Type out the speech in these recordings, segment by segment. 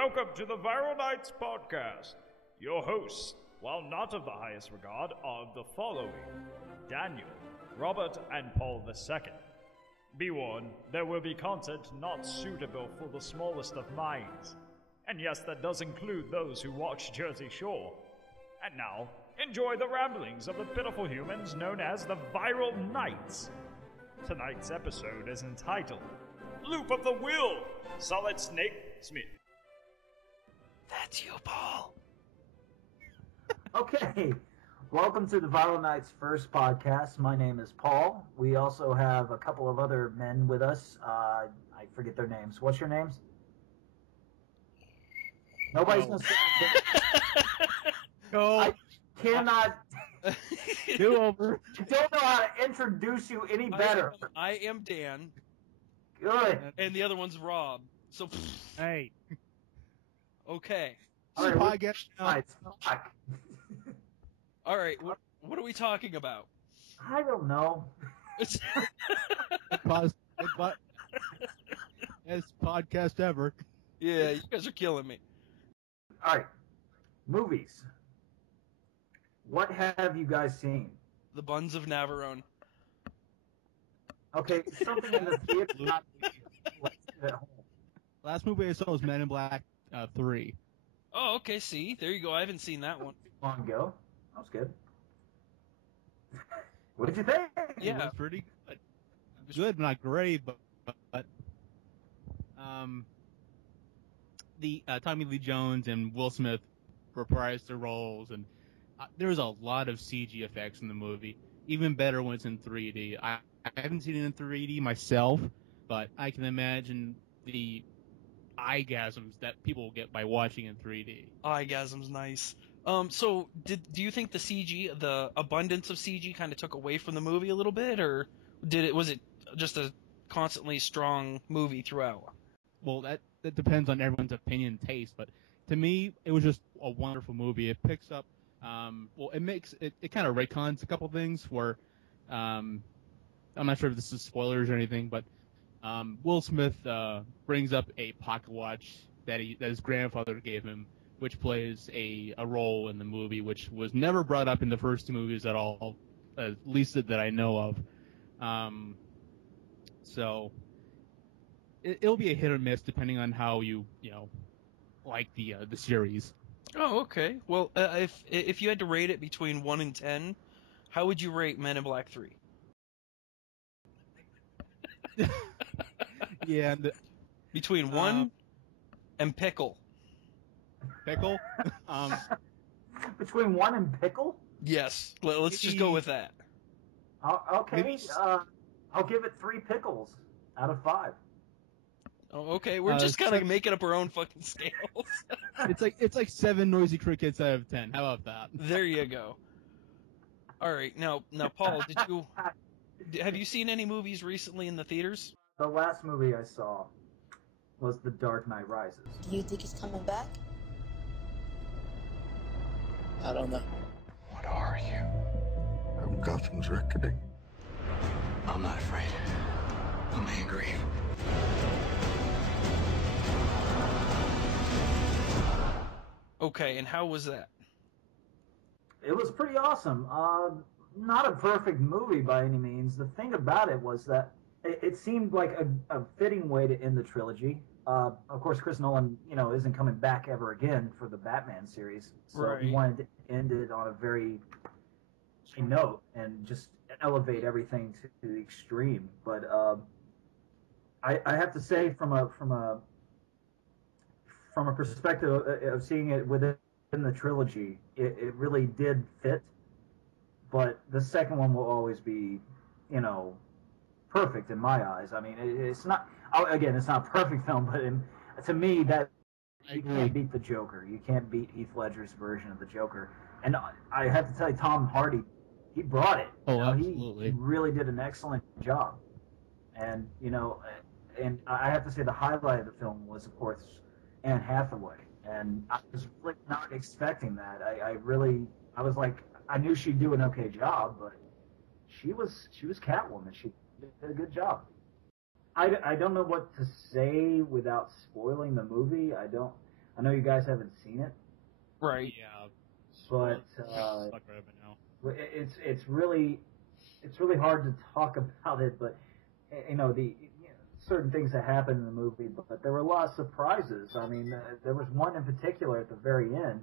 welcome to the Viralknights podcast. Your hosts, while not of the highest regard, are the following: Daniel, Robert, and Paul II. Be warned, there will be content not suitable for the smallest of minds. And yes, that does include those who watch Jersey Shore. And now, enjoy the ramblings of the pitiful humans known as the Viralknights. Tonight's episode is entitled Loop of the Will, Solid Snake Smith. That's you, Paul. Okay, welcome to the Viralknights' first podcast. My name is Paul. We also have a couple of other men with us. I forget their names. What's your names? Nobody's going to say No. I cannot. Do over. I don't know how to introduce you any better. I am Dan, Good. and the other one's Rob. So, Hey. okay. All right, Podcast. Viralknights, fuck. All right, what are we talking about? I don't know. Best podcast ever. Yeah, you guys are killing me. All right, movies. What have you guys seen? The Buns of Navarone. Okay, something in the theater, not at home. Last movie I saw was Men in Black 3. Oh, okay, see? There you go. I haven't seen that one. Long ago. That was good. What did you think? It Yeah. was pretty good. Good, not great, but the Tommy Lee Jones and Will Smith reprised their roles, and there's a lot of CG effects in the movie. Even better when it's in 3D. I haven't seen it in 3D myself, but I can imagine the eyegasms that people will get by watching in 3D. Eyegasm's nice. So, do you think the CG, the abundance of CG kind of took away from the movie a little bit, or was it just a constantly strong movie throughout? Well, that depends on everyone's opinion and taste, but to me, it was just a wonderful movie. It picks up, it kind of retcons a couple things where, I'm not sure if this is spoilers or anything, but Will Smith brings up a pocket watch that his grandfather gave him, which plays a role in the movie, which was never brought up in the first two movies at all, at least that I know of. So it'll be a hit or miss depending on how you like the series. Oh, okay. Well, if you had to rate it between 1 and 10, how would you rate Men in Black 3? Yeah. Between 1 and Pickle. Pickle? Between 1 and Pickle? Yes. Let's just go with that. Okay, Maybe- I'll give it 3 pickles out of 5. Oh, okay. We're just kind of making up our own fucking scales. It's like 7 noisy crickets out of 10. How about that? There you go. All right. Now, Paul, have you seen any movies recently in the theaters? The last movie I saw was The Dark Knight Rises. Do you think he's coming back? I don't know. What are you? I'm Gotham's reckoning. I'm not afraid. I'm angry. Okay, and how was that? It was pretty awesome. Not a perfect movie by any means. The thing about it was that it seemed like a fitting way to end the trilogy. Of course, Chris Nolan, isn't coming back ever again for the Batman series, so Right. he wanted to end it on a very high note and just elevate everything to the extreme. But I have to say, from a perspective of seeing it within the trilogy, it really did fit. But the second one will always be, perfect in my eyes. I mean, it's not. Again, it's not a perfect film, but to me, that you can't beat the Joker. You can't beat Heath Ledger's version of the Joker. And I have to tell you, Tom Hardy, he brought it. Oh, absolutely. He really did an excellent job. And and I have to say the highlight of the film was, of course, Anne Hathaway. And I was really not expecting that. I was like, I knew she'd do an okay job, but she was Catwoman. She did a good job. I don't know what to say without spoiling the movie. I I know you guys haven't seen it, Right. Yeah. but Stuck right now. it's really hard to talk about it. But certain things that happened in the movie, but there were a lot of surprises. I mean, there was one in particular at the very end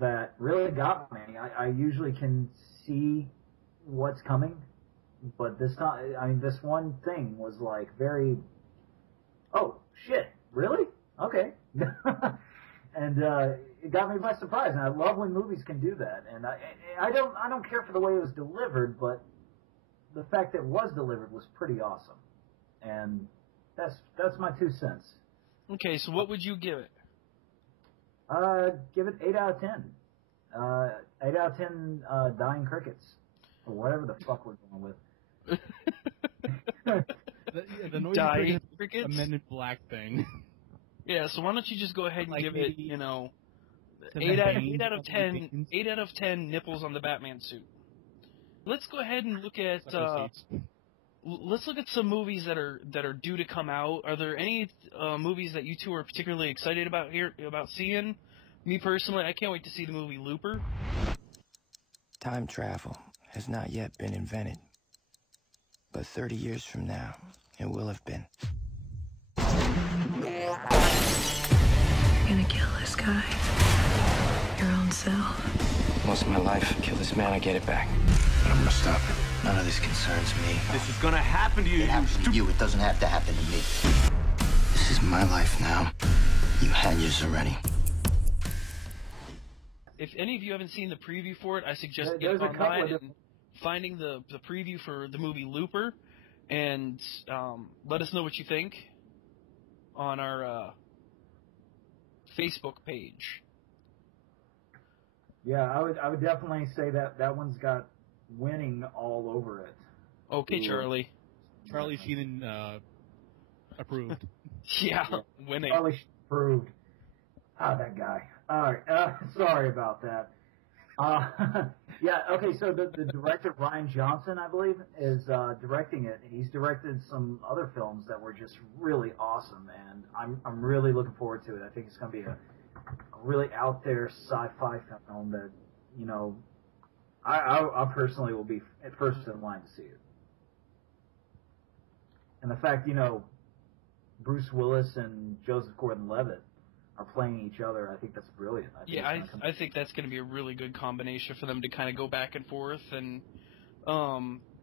that really got me. I usually can see what's coming, but this time, this one thing was like very, oh shit, really? Okay. And it got me by surprise, and I love when movies can do that. And I don't care for the way it was delivered, but the fact that it was delivered was pretty awesome. And that's my 2 cents. Okay, so what would you give it? Give it 8 out of 10. 8 out of 10 dying crickets, or whatever the fuck we're going with. The noisy Dying crickets, crickets? a Men in Black thing. Yeah, so why don't you just go ahead and Like give it, maybe 8 veins out of of the 10, veins. 8 out of 10 nipples on the Batman suit. Let's go ahead and look at let's look at some movies that are due to come out. Are there any movies that you two are particularly excited about seeing? Me personally, I can't wait to see the movie Looper. Time travel has not yet been invented, but 30 years from now, it will have been. You're gonna kill this guy. Your own self. Most of my life, kill this man, I get it back. But I'm gonna stop it. None of this concerns me. This is gonna happen to you. It happens to you. It doesn't have to happen to me. This is my life now. You had yours already. If any of you haven't seen the preview for it, I suggest There's getting a couple online of and finding the preview for the movie Looper, and let us know what you think on our Facebook page. Yeah, I would definitely say that one's got winning all over it. Okay, Charlie. Charlie Sheen approved. Yeah, winning. Charlie approved. That guy. All right, sorry about that. Yeah, okay, so the director, Ryan Johnson, I believe, is directing it. He's directed some other films that were just really awesome, and I'm really looking forward to it. I think it's going to be a really out there sci-fi film that, I personally will be first in line to see it. And the fact, Bruce Willis and Joseph Gordon-Levitt are playing each other, I think that's brilliant. I think that's going to be a really good combination for them to kind of go back and forth and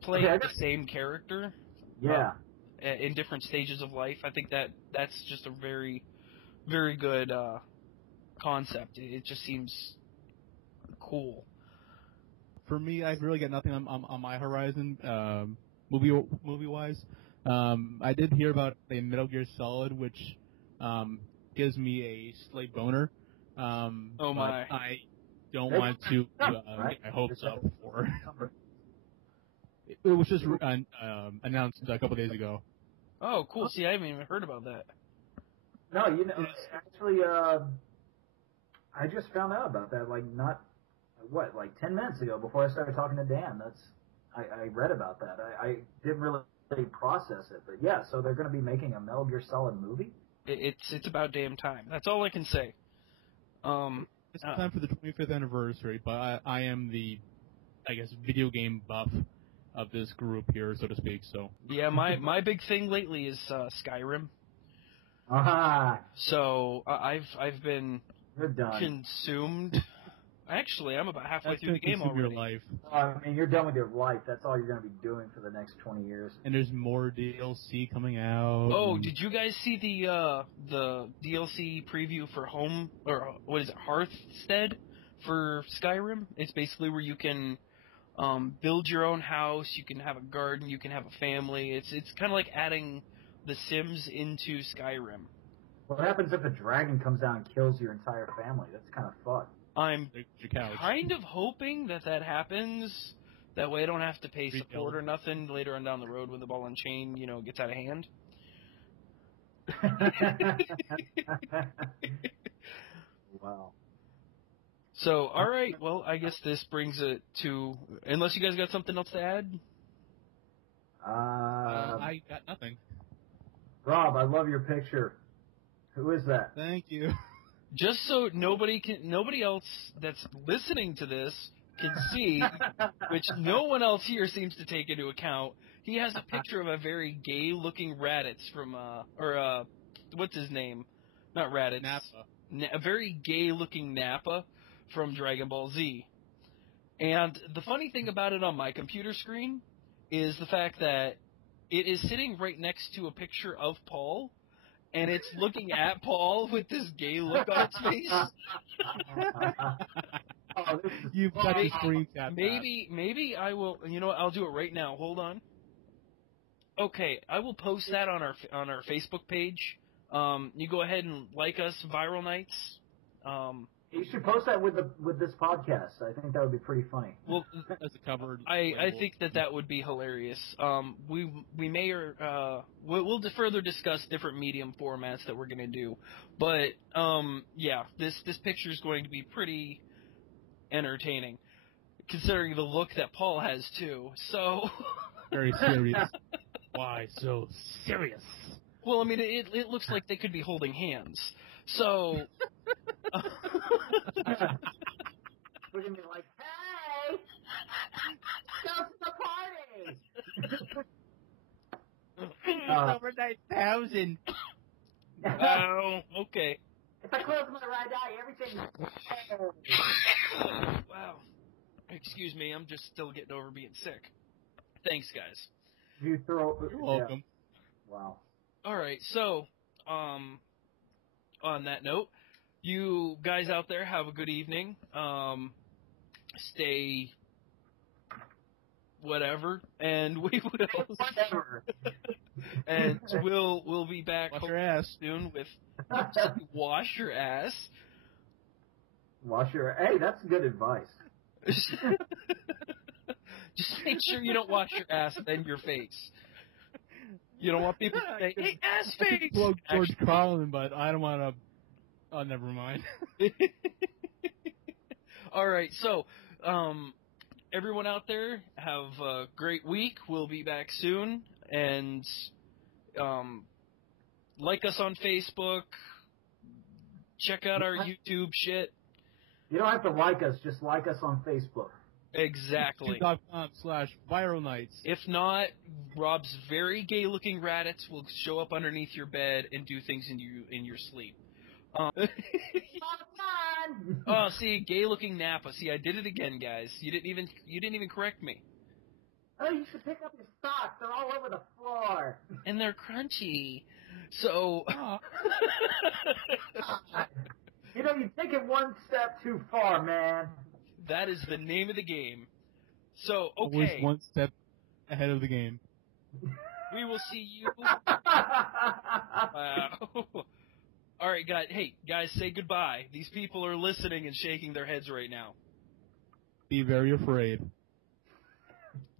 play the same character. Yeah. In different stages of life. I think that's just a very, very good concept. It just seems cool. For me, I've really got nothing on my horizon, movie-wise. I did hear about a Metal Gear Solid, which gives me a slight boner. Oh my! I don't want to get my hopes up for. It was just announced a couple days ago. Oh, cool! See, I haven't even heard about that. No, actually, I just found out about that. Like 10 minutes ago, before I started talking to Dan. I read about that. I didn't really process it, but yeah. So they're going to be making a Metal Gear Solid movie. It's about damn time. That's all I can say. It's time for the 25th anniversary, but I am the, video game buff of this group here, so to speak. So yeah, my big thing lately is Skyrim. So I've been consumed. Actually, I'm about halfway through the game already. Your life. You're done with your life. That's all you're going to be doing for the next 20 years. And there's more DLC coming out. Oh, did you guys see the DLC preview for Hearthstead for Skyrim? It's basically where you can build your own house, you can have a garden, you can have a family. It's kind of like adding The Sims into Skyrim. What happens if a dragon comes down and kills your entire family? That's kind of fun. I'm kind of hoping that happens. That way I don't have to pay support or nothing later on down the road when the ball and chain, gets out of hand. Wow. So, all right. Well, I guess this brings it to... Unless you guys got something else to add? I got nothing. Rob, I love your picture. Who is that? Thank you. just so nobody else that's listening to this can see, which no one else here seems to take into account, he has a picture of a very gay-looking Raditz from, what's his name? Not Raditz. Nappa. A very gay-looking Nappa from Dragon Ball Z. And the funny thing about it on my computer screen is the fact that it is sitting right next to a picture of Paul, and it's looking at Paul with this gay look on its face. You've got to screenshot Maybe I will. You know what? I'll do it right now. Hold on. Okay, I will post that on our Facebook page. You go ahead and like us, Viralknights. You should post that with this podcast. I think that would be pretty funny. Well, as a cover. I think that would be hilarious. We may we'll further discuss different medium formats that we're gonna do, but yeah, this picture is going to be pretty entertaining, considering the look that Paul has too. So very serious. Why so serious? Well, I mean, it looks like they could be holding hands. So we're gonna be like, hey, go to the party. Over 9,000. Oh, okay. If I close my right eye, everything. Wow. Excuse me, I'm just still getting over being sick. Thanks, guys. You throw. You're welcome. Yeah. Wow. All right, so on that note, you guys out there have a good evening. Stay whatever, and we will. Whatever. And we'll be back Wash your ass soon with wash your ass. Wash your. Hey, that's good advice. Just make sure you don't wash your ass, then your face. You don't want people to say, "Hey, ass face." George Carlin, but I don't want to. Oh, never mind. All right, so everyone out there, have a great week. We'll be back soon, and like us on Facebook. Check out our YouTube shit. You don't have to like us; just like us on Facebook. Exactly. YouTube.com/Viralknights. If not, Rob's very gay-looking Raditz will show up underneath your bed and do things in your sleep. Oh, see, gay-looking Nappa. See, I did it again, guys. You didn't even correct me. Oh, you should pick up your socks. They're all over the floor. And they're crunchy. So. You know, you take it one step too far, man. That is the name of the game. So, okay. Always one step ahead of the game. We will see you. Wow. All right, guys. Hey, guys, say goodbye. These people are listening and shaking their heads right now. Be very afraid.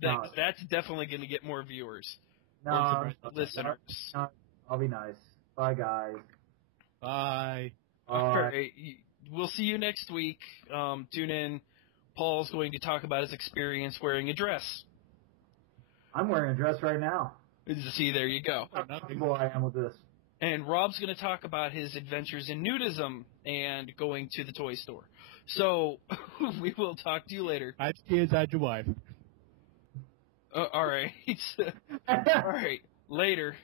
That's definitely going to get more viewers. No, listeners. No, I'll be nice. Bye, guys. Bye. All right. We'll see you next week. Tune in. Paul's going to talk about his experience wearing a dress. I'm wearing a dress right now. See, there you go. How comfortable I am with this. And Rob's going to talk about his adventures in nudism and going to the toy store. So, we will talk to you later. Hide your kids, hide your wife. All right. All right. Later.